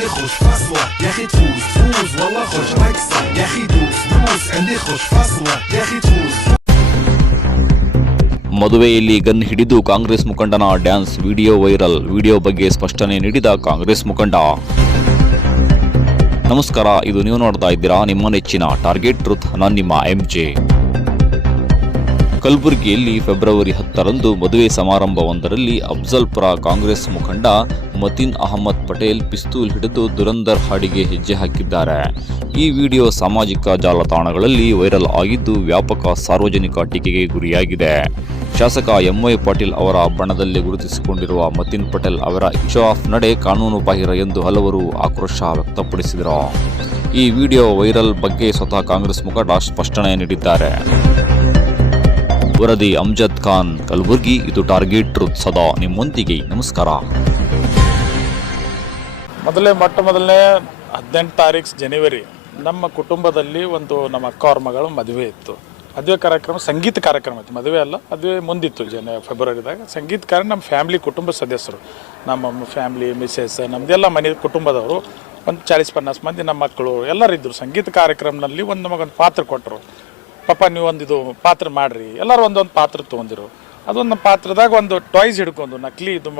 عندي خوش فصلة يا اخي تفوز فوز والله خوش رقصة يا اخي دوس دوس عندي خوش فصلة يا اخي تفوز. ಮದುವೆಯಲ್ಲಿ ಗನ್ ಹಿಡಿದು ಕಾಂಗ್ರೆಸ್ ಮುಖಂಡನ ಡ್ಯಾನ್ಸ್ ವಿಡಿಯೋ ವೈರಲ್. ವಿಡಿಯೋ ಬಗ್ಗೆ ಸ್ಪಷ್ಟನೆ ನೀಡಿದ ಕಾಂಗ್ರೆಸ್ ಮುಖಂಡ. ನಮಸ್ಕಾರ, ಇದು ನೀವು ನೋಡ್ತಾ ಇದ್ದೀರಾ ನಿಮ್ಮ ನೆಚ್ಚಿನ ಟಾರ್ಗೆಟ್ ಟ್ರೂತ್. ನಾನು ನಿಮ್ಮ MJ. ಕಲಬುರಗಿಯಲ್ಲಿ ಫೆಬ್ರವರಿ 10ರಂದು ಮದುವೆ ಸಮಾರಂಭವೊಂದರಲ್ಲಿ ಅಫ್ಜಲ್ಪುರ ಕಾಂಗ್ರೆಸ್ ಮುಖಂಡ ಮತೀನ್ ಅಹಮದ್ ಪಟೇಲ್ ಪಿಸ್ತೂಲ್ ಹಿಡಿದು ದುರಂದರ್ ಹಾಡಿಗೆ ಹೆಜ್ಜೆ ಹಾಕಿದ್ದಾರೆ. ಈ ವಿಡಿಯೋ ಸಾಮಾಜಿಕ ಜಾಲತಾಣಗಳಲ್ಲಿ ವೈರಲ್ ಆಗಿದ್ದು ವ್ಯಾಪಕ ಸಾರ್ವಜನಿಕ ಟೀಕೆಗೆ ಗುರಿಯಾಗಿದೆ. ಶಾಸಕ MY ಪಾಟೀಲ್ ಅವರ ಬಣದಲ್ಲಿ ಗುರುತಿಸಿಕೊಂಡಿರುವ ಮತೀನ್ ಪಟೇಲ್ ಅವರ ಶೋ ಆಫ್ ನಡೆ ಕಾನೂನು ಬಾಹಿರ ಎಂದು ಹಲವರು ಆಕ್ರೋಶ ವ್ಯಕ್ತಪಡಿಸಿದರು. ಈ ವಿಡಿಯೋ ವೈರಲ್ ಬಗ್ಗೆ ಸ್ವತಃ ಕಾಂಗ್ರೆಸ್ ಮುಖಂಡ ಸ್ಪಷ್ಟನೆ ನೀಡಿದ್ದಾರೆ. ವರದಿ ಅಮ್ಜದ್ ಖಾನ್, ಕಲಬುರ್ಗಿ. ಇದು ಟಾರ್ಗೆಟ್ ಟ್ರೂತ್, ಸದಾ ನಿಮ್ಮೊಂದಿಗೆ. ನಮಸ್ಕಾರ. ಮೊದಲನೇ 18 ತಾರೀಕು ಜನವರಿ ನಮ್ಮ ಕುಟುಂಬದಲ್ಲಿ ನಮ್ಮ ಅಕ್ಕ ಅವ್ರ ಮಗಳು ಮದುವೆ ಇತ್ತು. ಮದುವೆ ಕಾರ್ಯಕ್ರಮ ಸಂಗೀತ ಕಾರ್ಯಕ್ರಮ ಇತ್ತು, ಮದುವೆ ಅಲ್ಲ, ಮದುವೆ ಮುಂದಿತ್ತು. ಫೆಬ್ರವರಿದಾಗ ಸಂಗೀತ ಕಾರ್ಯ. ನಮ್ಮ ಫ್ಯಾಮ್ಲಿ ಕುಟುಂಬ ಸದಸ್ಯರು, ನಮ್ಮ ಫ್ಯಾಮ್ಲಿ ಮಿಸ್ಸೆಸ್, ನಮ್ಮದೆಲ್ಲ ಮನೆ ಕುಟುಂಬದವರು ಒಂದು 40-50 ಮಂದಿ ನಮ್ಮ ಮಕ್ಕಳು ಎಲ್ಲರೂ ಇದ್ದರು. ಸಂಗೀತ ಕಾರ್ಯಕ್ರಮದಲ್ಲಿ ನಮಗೊಂದು ಪಾತ್ರ ಕೊಟ್ಟರು. ಪಾಪ ನೀವು ಇದು ಪಾತ್ರ ಮಾಡಿರಿ, ಎಲ್ಲರೂ ಒಂದೊಂದು ಪಾತ್ರ ತೊಗೊಂಡಿರು. ಅದೊಂದು ಪಾತ್ರದಾಗ ಒಂದು ಟಾಯ್ಸ್ ಹಿಡ್ಕೊಂಡು ನಕಲಿ ಇದು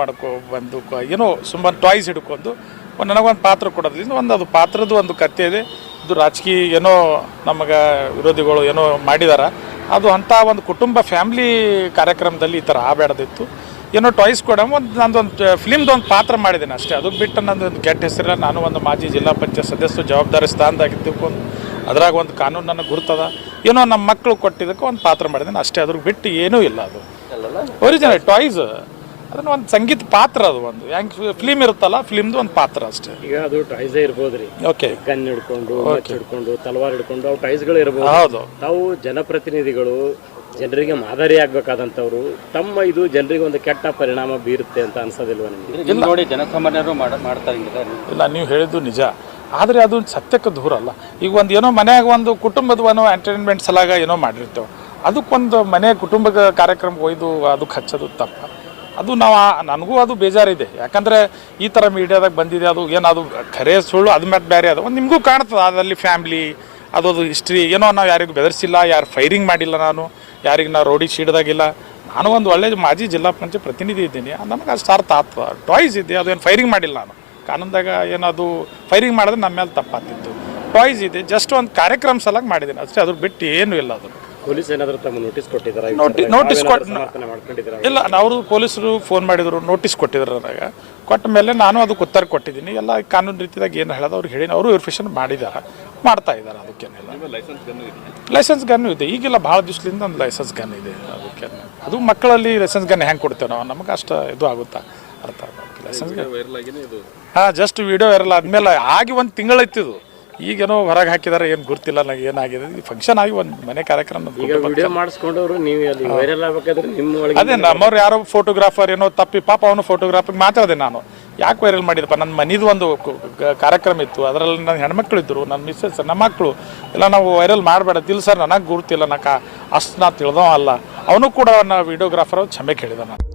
ಬಂದು ಏನೋ ಸುಮ್ಮನೆ ಟಾಯ್ಸ್ ಹಿಡ್ಕೊಂಡು ನನಗೊಂದು ಪಾತ್ರ ಕೊಡೋದ್ರಿಂದ ಅದು ಪಾತ್ರದ ಒಂದು ಕಥೆ ಇದೆ. ಇದು ರಾಜಕೀಯ ಏನೋ ನಮಗೆ ವಿರೋಧಿಗಳು ಏನೋ ಮಾಡಿದಾರ. ಅದು ಅಂಥ ಒಂದು ಕುಟುಂಬ ಫ್ಯಾಮ್ಲಿ ಕಾರ್ಯಕ್ರಮದಲ್ಲಿ ಈ ಥರ ಆಗಬೇಡದಿತ್ತು. ಏನೋ ಟಾಯ್ಸ್ ಕೊಡ ನಂದೊಂದು ಫಿಲ್ಮ್ದೊಂದು ಪಾತ್ರ ಮಾಡಿದ್ದೇನೆ ಅಷ್ಟೇ. ಅದು ಬಿಟ್ಟು ನಂದೊಂದು ಕೆಟ್ಟ ಹೆಸರಿಲ್ಲ. ನಾನು ಒಂದು ಮಾಜಿ ಜಿಲ್ಲಾ ಪಂಚಾಯತ್ ಸದಸ್ಯ ಜವಾಬ್ದಾರಿ ಸ್ಥಾನದಾಗಿ ತಿಳ್ಕೊಂಡು ಅದ್ರಾಗ ಒಂದು ಕಾನೂನು ನನಗೆ ಗುರ್ತದ. ಏನೋ ನಮ್ಮ ಮಕ್ಕಳು ಕೊಟ್ಟಿದ್ದಕ್ಕೆ ಒಂದು ಪಾತ್ರ ಮಾಡಿದ್ದೇನೆ ಅಷ್ಟೇ. ಅದ್ರ ಬಿಟ್ಟು ಏನೂ ಇಲ್ಲ. ಅದು ಒರಿಜಿನಲ್ ಟಾಯ್ಸ್, ಅದನ್ನು ಒಂದು ಸಂಗೀತ ಪಾತ್ರ. ಅದು ಒಂದು ಹೆಂಗೆ ಫಿಲ್ಮ್ ಇರುತ್ತಲ್ಲ, ಫಿಲ್ಮ್ದು ಒಂದು ಪಾತ್ರ ಅಷ್ಟೇ. ಈಗ ಅದು ಟಾಯ್ಸೇ ಇರ್ಬೋದ್ರಿ. ಓಕೆ, ಗನ್ ಹಿಡ್ಕೊಂಡು ತಲವಾರ್ ಹಿಡ್ಕೊಂಡು ಅವು ಟಾಯ್ಸ್ಗಳು ಇರ್ಬೋದು. ಹೌದು. ತಾವು ಜನಪ್ರತಿನಿಧಿಗಳು, ಜನರಿಗೆ ಮಾದರಿ ಆಗ್ಬೇಕಾದಂಥವ್ರು, ತಮ್ಮ ಇದು ಜನರಿಗೆ ಒಂದು ಕೆಟ್ಟ ಪರಿಣಾಮ ಬೀರುತ್ತೆ ಅಂತ ಅನ್ಸೋದಿಲ್ವ ನಿಮಗೆ? ನೋಡಿ ಜನಸಾಮಾನ್ಯರು ಮಾಡ್ತಾರೆ. ಇಲ್ಲ, ನೀವು ಹೇಳಿದ್ದು ನಿಜ. ಆದರೆ ಅದು ಸತ್ಯಕ್ಕೆ ದೂರ ಅಲ್ಲ. ಈಗ ಒಂದು ಏನೋ ಮನ್ಯಾಗ ಒಂದು ಕುಟುಂಬದ ಎಂಟರ್ಟೈನ್ಮೆಂಟ್ ಸಲಾಗ ಏನೋ ಮಾಡಿರ್ತೇವೆ, ಅದಕ್ಕೊಂದು ಮನೆ ಕುಟುಂಬದ ಕಾರ್ಯಕ್ರಮಕ್ಕೆ ಒಯ್ದು ಅದಕ್ಕೆ ಹಚ್ಚೋದು ತಪ್ಪು. ಅದು ನನಗೂ ಅದು ಬೇಜಾರಿದೆ. ಯಾಕಂದರೆ ಈ ಥರ ಮೀಡಿಯಾದಾಗ ಬಂದಿದೆ. ಅದು ಅದು ಖರೆ ಸುಳ್ಳು ಅದು ಮತ್ತೆ ಬೇರೆ. ಅದು ಒಂದು ನಿಮಗೂ ಕಾಣ್ತದೆ ಅದಲ್ಲಿ ಫ್ಯಾಮ್ಲಿ ಅದು ಹಿಸ್ಟ್ರಿ ಏನೋ. ನಾವು ಯಾರಿಗೂ ಬೆದರಿಸಿಲ್ಲ, ಯಾರು ಫೈರಿಂಗ್ ಮಾಡಿಲ್ಲ, ನಾನು ಯಾರಿಗೆ ನಾವು ರೋಡಿ ಶೀಡ್ದಾಗಿಲ್ಲ. ನಾನು ಒಂದು ಒಳ್ಳೆಯ ಮಾಜಿ ಜಿಲ್ಲಾ ಪಂಚಾಯತ್ ಪ್ರತಿನಿಧಿ ಇದ್ದೀನಿ. ನಮಗೆ ಅಷ್ಟು ಅರ್ಥ ಆಗ್ತದೆ. ಟಾಯ್ಸ್ ಇದೆ, ಅದೇನು ಫೈರಿಂಗ್ ಮಾಡಿಲ್ಲ. ನಾನು ಕಾನೂನ್ದಾಗ ಏನದು ಫೈರಿಂಗ್ ಮಾಡಿದ್ರೆ ನಮ್ಮ ಮೇಲೆ ತಪ್ಪಾಗ್ತಿತ್ತು. ಟಾಯ್ಸ್ ಇದೆ, ಜಸ್ಟ್ ಒಂದು ಕಾರ್ಯಕ್ರಮ ಸಲಾಗಿ ಮಾಡಿದ್ದೀನಿ ಅಷ್ಟೇ. ಅದ್ರ ಬಿಟ್ಟು ಏನೂ ಇಲ್ಲ. ಅದು ಪೊಲೀಸ್ ಏನಾದರೂ ತಮ್ಮ ನೋಟಿಸ್ ಕೊಟ್ಟಿದ್ದಾರೆ? ನೋಟಿಸ್ ಇಲ್ಲ, ಅವರು ಪೊಲೀಸರು ಫೋನ್ ಮಾಡಿದರು, ನೋಟಿಸ್ ಕೊಟ್ಟಿದ್ರು. ನನಗೆ ಕೊಟ್ಟ ಮೇಲೆ ನಾನು ಅದಕ್ಕೆ ಉತ್ತರ ಕೊಟ್ಟಿದ್ದೀನಿ. ಎಲ್ಲ ಕಾನೂನು ರೀತಿಯಾಗಿ ಏನು ಹೇಳೋದು ಅವ್ರಿಗೆ ಹೇಳಿ ಅವರು ವೆರಿಫಿಕೇಷನ್ ಮಾಡ್ತಾ ಇದ್ದಾರೆ. ಅದಕ್ಕೇನಿಲ್ಲ. ಲೈಸೆನ್ಸ್ ಗನ್ನು ಇದೆ. ಈಗೆಲ್ಲ ಭಾಳ ದಿವಸದಿಂದ ಒಂದು ಲೈಸೆನ್ಸ್ ಗನ್ ಇದೆ. ಅದಕ್ಕೆ ಅದು ಮಕ್ಕಳಲ್ಲಿ ಲೈಸೆನ್ಸ್ ಗನ್ ಹೆಂಗೆ ಕೊಡ್ತೇವೆ ನಾವು, ನಮಗೆ ಅಷ್ಟು ಇದು ಆಗುತ್ತಾ ಅರ್ಥ ಆಗುತ್ತೆ. ಲೈಸೆನ್ಸ್ ಹಾಂ, ಜಸ್ಟ್ ವಿಡಿಯೋ ವೈರಲ್ ಆದಮೇಲೆ ಆಗಿ ಒಂದು ತಿಂಗಳೈತಿದು. ಈಗೇನೋ ಹೊರಗೆ ಹಾಕಿದಾರೆ, ಏನು ಗೊತ್ತಿಲ್ಲ ನನಗೆ ಏನಾಗಿದೆ. ಈ ಫಂಕ್ಷನ್ ಆಗಿ ಒಂದು ಮನೆ ಕಾರ್ಯಕ್ರಮ ಮಾಡಿಸ್ಕೊಂಡವರು ನೀವು ವೈರಲ್ ಆಗಬೇಕಾದ್ರೆ ನಿಮ್ಮ ಅದೇ ನಮ್ಮವ್ರು ಯಾರೋ ಫೋಟೋಗ್ರಾಫರ್ ಏನೋ ತಪ್ಪಿ ಪಾಪ ಅವನು ಫೋಟೋಗ್ರಾಫಿಗೆ ಮಾತಾಡಿದೆ. ನಾನು ಯಾಕೆ ವೈರಲ್ ಮಾಡಿದಪ್ಪ, ನನ್ನ ಮನೆದು ಒಂದು ಕಾರ್ಯಕ್ರಮ ಇತ್ತು, ಅದರಲ್ಲಿ ನನ್ನ ಹೆಣ್ಮಕ್ಳು ಇದ್ದರು, ನನ್ನ ಮಿಸ್ಸಸ್, ನಮ್ಮ ಮಕ್ಕಳು ಎಲ್ಲ. ನಾವು ವೈರಲ್ ಮಾಡಬೇಡದಿಲ್ಲ ಸರ್, ನನಗೆ ಗುರುತಿಲ್ಲ, ಅಷ್ಟು ನಾ ತಿಳಿದವ ಅಲ್ಲ. ಅವನು ಕೂಡ ನನ್ನ ವಿಡಿಯೋಗ್ರಾಫರ್ ಕ್ಷಮೆ ಕೇಳಿದ. ನಾನು